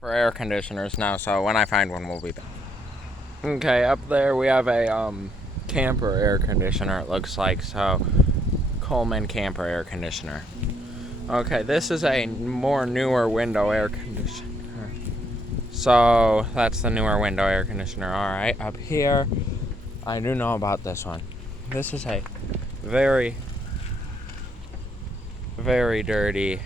For air conditioners now, so when I find one, we'll be back. Okay, up there we have a camper air conditioner, it looks like, so Coleman camper air conditioner. Okay, this is a more newer window air conditioner. So that's the newer window air conditioner. Alright, up here, I do know about this one. This is a very, very dirty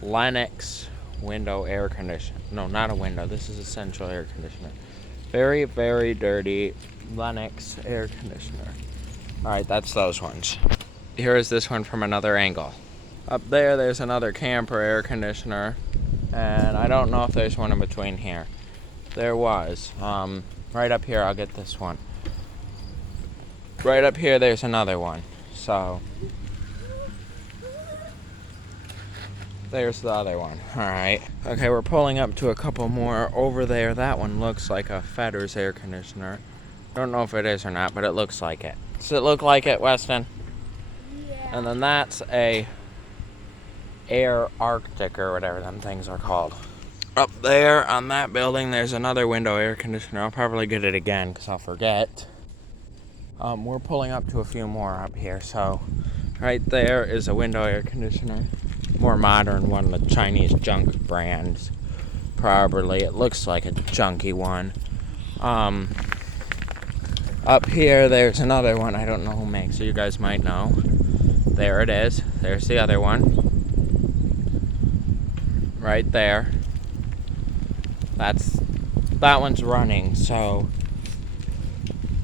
Lennox window air conditioner. No, not a window. This is a central air conditioner. Very, very dirty Lennox air conditioner. Alright, that's those ones. Here is this one from another angle. Up there, there's another camper air conditioner. And I don't know if there's one in between here. There was. Right up here, I'll get this one. Right up here, there's another one. So there's the other one. Alright. Okay, we're pulling up to a couple more. Over there, that one looks like a Fedder's air conditioner. Don't know if it is or not, but it looks like it. Does it look like it, Weston? Yeah. And then that's a Air Arctic or whatever them things are called. Up there on that building, there's another window air conditioner. I'll probably get it again because I'll forget. We're pulling up to a few more up here. So right there is a window air conditioner. More modern one, the Chinese junk brands. Probably. It looks like a junky one. Up here, there's another one. I don't know who makes it. You guys might know. There it is. There's the other one. Right there. That one's running, so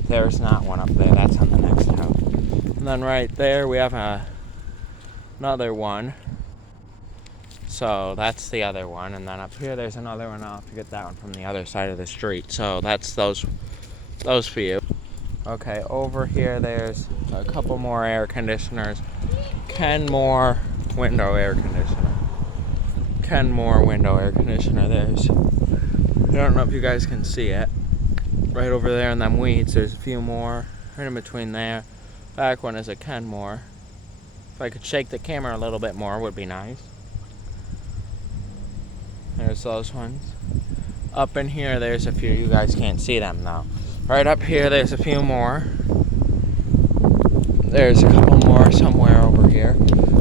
there's not one up there. That's on the next house. And then right there, we have another one. So that's the other one. And then up here, there's another one. I'll have to get that one from the other side of the street. So that's those for you. Okay, over here, there's a couple more air conditioners. Kenmore window air conditioner. Kenmore window air conditioner. There's, I don't know if you guys can see it. Right over there in them weeds, there's a few more. Right in between there. Back one is a Kenmore. If I could shake the camera a little bit more, would be nice. There's those ones. Up in here, there's a few. You guys can't see them though. Right up here, there's a few more. There's a couple more somewhere over here.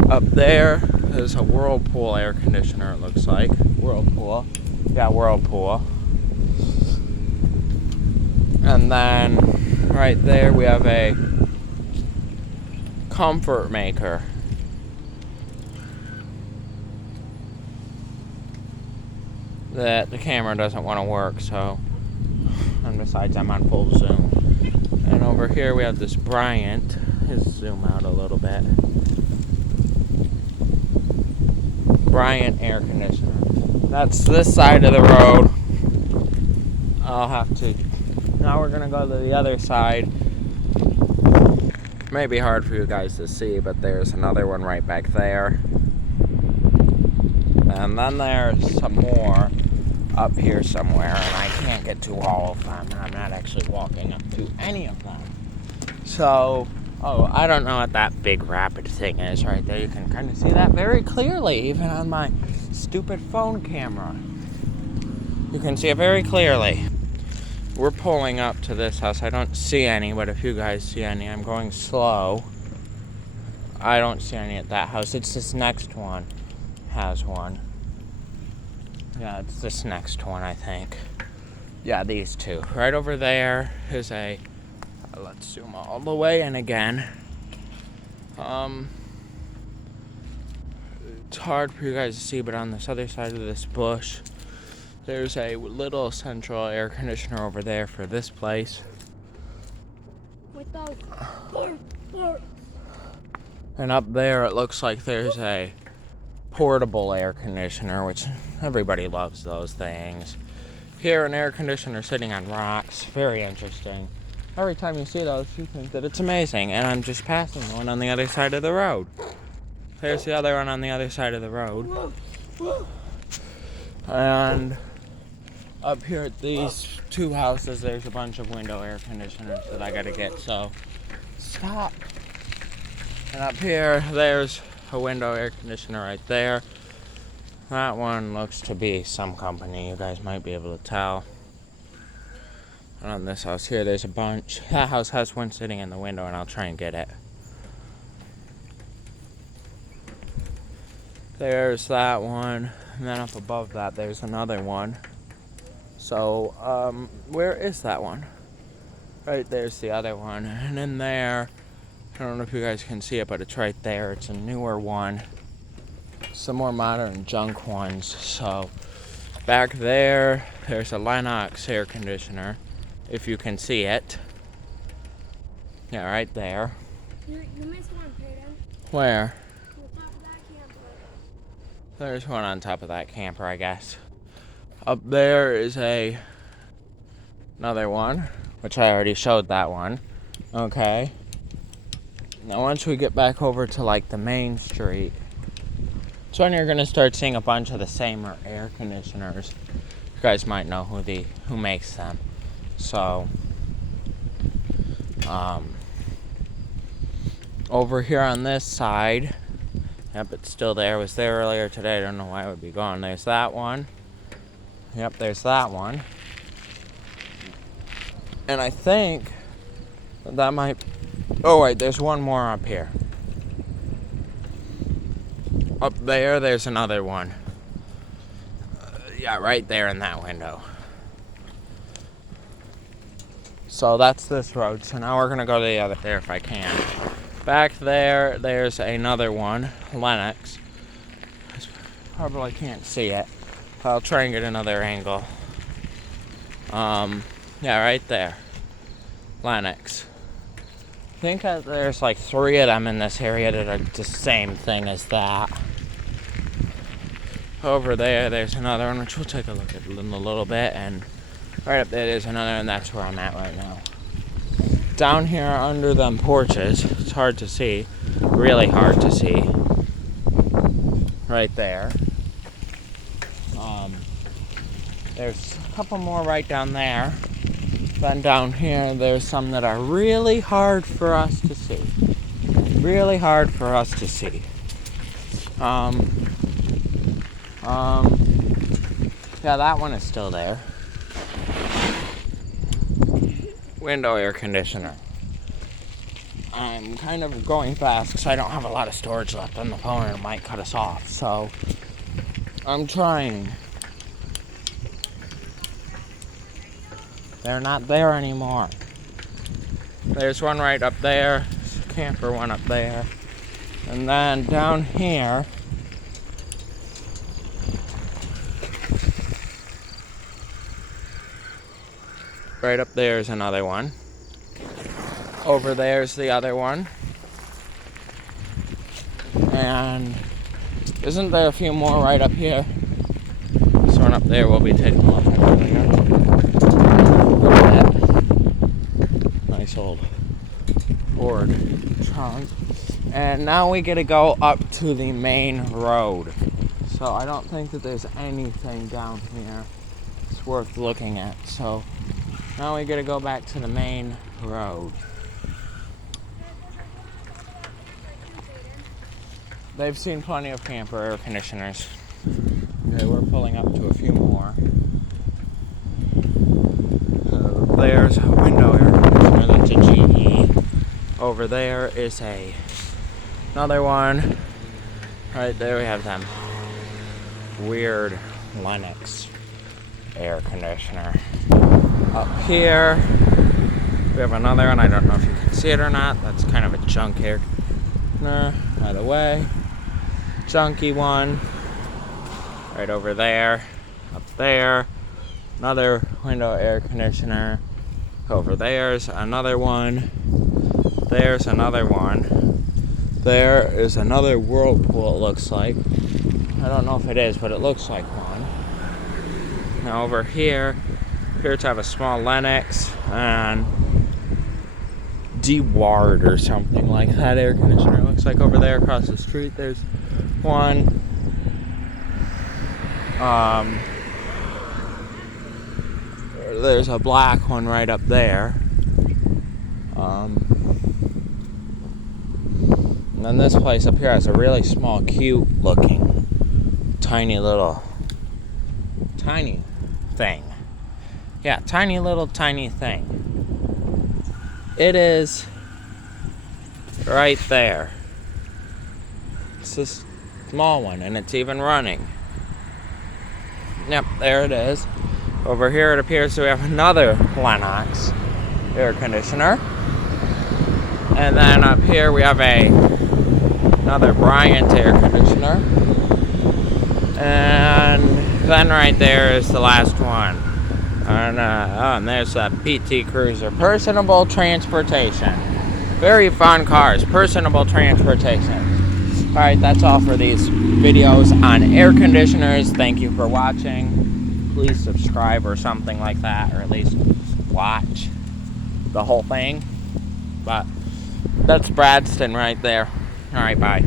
Up there, there's a Whirlpool air conditioner, it looks like. Whirlpool. Yeah, Whirlpool. And then, right there, we have a Comfort Maker. That the camera doesn't want to work, so, and besides I'm on full zoom. And over here we have this Bryant. Let's zoom out a little bit. Bryant air conditioner. That's this side of the road. I'll have to, now we're gonna go to the other side. May be hard for you guys to see, but there's another one right back there. And then there's some more up here somewhere, and I can't get to all of them. I'm not actually walking up to any of them. So, oh, I don't know what that big rapid thing is right there. You can kind of see that very clearly, even on my stupid phone camera. You can see it very clearly. We're pulling up to this house. I don't see any, but if you guys see any, I'm going slow. I don't see any at that house. It's this next one has one. Yeah, it's this next one, I think. Yeah, these two. Right over there is a, let's zoom all the way in again. It's hard for you guys to see, but on this other side of this bush, there's a little central air conditioner over there for this place. With those. And up there, it looks like there's a portable air conditioner, which everybody loves those things. Here, an air conditioner sitting on rocks. Very interesting. Every time you see those, you think that it's amazing. And I'm just passing the one on the other side of the road. There's the other one on the other side of the road. And up here at these two houses, there's a bunch of window air conditioners that I gotta get, so stop. And up here, there's a window air conditioner right there. That one looks to be some company. You guys might be able to tell. And on this house here, there's a bunch. That house has one sitting in the window, and I'll try and get it. There's that one. And then up above that, there's another one. So, where is that one? Right there's the other one. And in there, I don't know if you guys can see it, but it's right there. It's a newer one. Some more modern junk ones. So, back there, there's a Lennox air conditioner. If you can see it. Yeah, right there. You missed one, Peyton. Where? On the top of that camper. There's one on top of that camper, I guess. Up there is another one, which I already showed that one. Okay. Now once we get back over to like the main street, that's when you're gonna start seeing a bunch of the same air conditioners. You guys might know who makes them. So, over here on this side, yep, it's still there. It was there earlier today. I don't know why it would be gone. There's that one. Yep, there's that one. And I think that might... Oh, wait, there's one more up here. Up there, there's another one. Yeah, right there in that window. So that's this road. So now we're going to go to the other there if I can. Back there, there's another one, Lennox. Probably can't see it. I'll try and get another angle. Yeah, right there. Lennox. I think that there's like 3 of them in this area that are the same thing as that. Over there, there's another one, which we'll take a look at in a little bit. And right up there, there's another, and that's where I'm at right now. Down here under them porches, it's hard to see. Really hard to see. Right there. There's a couple more right down there. Then down here, there's some that are really hard for us to see. Really hard for us to see. Yeah, that one is still there. Window air conditioner. I'm kind of going fast because I don't have a lot of storage left on the phone and it might cut us off. So, I'm trying. They're not there anymore. There's one right up there. There's a camper one up there. And then down here, right up there is another one. Over there's the other one. And isn't there a few more right up here? This one up there we'll be taking a look at earlier. Look at that. Nice old Ford trunk. And now we get to go up to the main road. So I don't think that there's anything down here it's worth looking at. So now we get to go back to the main road. They've seen plenty of camper air conditioners. Okay, we're pulling up to a few more. There's a window air conditioner, that's a GE. Over there is another one. Right there we have them. Weird Lennox air conditioner. Up here, we have another one. I don't know if you can see it or not. That's kind of a junk air conditioner. By the way, junky one. Right over there. Up there. Another window air conditioner. Over there's another one. There's another one. There is another Whirlpool, it looks like. I don't know if it is, but it looks like one. Now over here, appear to have a small Lennox and Deward or something like that air conditioner. It looks like over there across the street there's one. There's a black one right up there. And then this place up here has a really small, cute looking tiny thing. Yeah, tiny thing. It is right there. It's a small one, and it's even running. Yep, there it is. Over here it appears we have another Lennox air conditioner. And then up here we have another Bryant air conditioner. And then right there is the last one. And there's a PT Cruiser. Personable transportation. Very fun cars. Personable transportation. Alright, that's all for these videos on air conditioners. Thank you for watching. Please subscribe or something like that, or at least watch the whole thing. But that's Bradston right there. Alright, bye.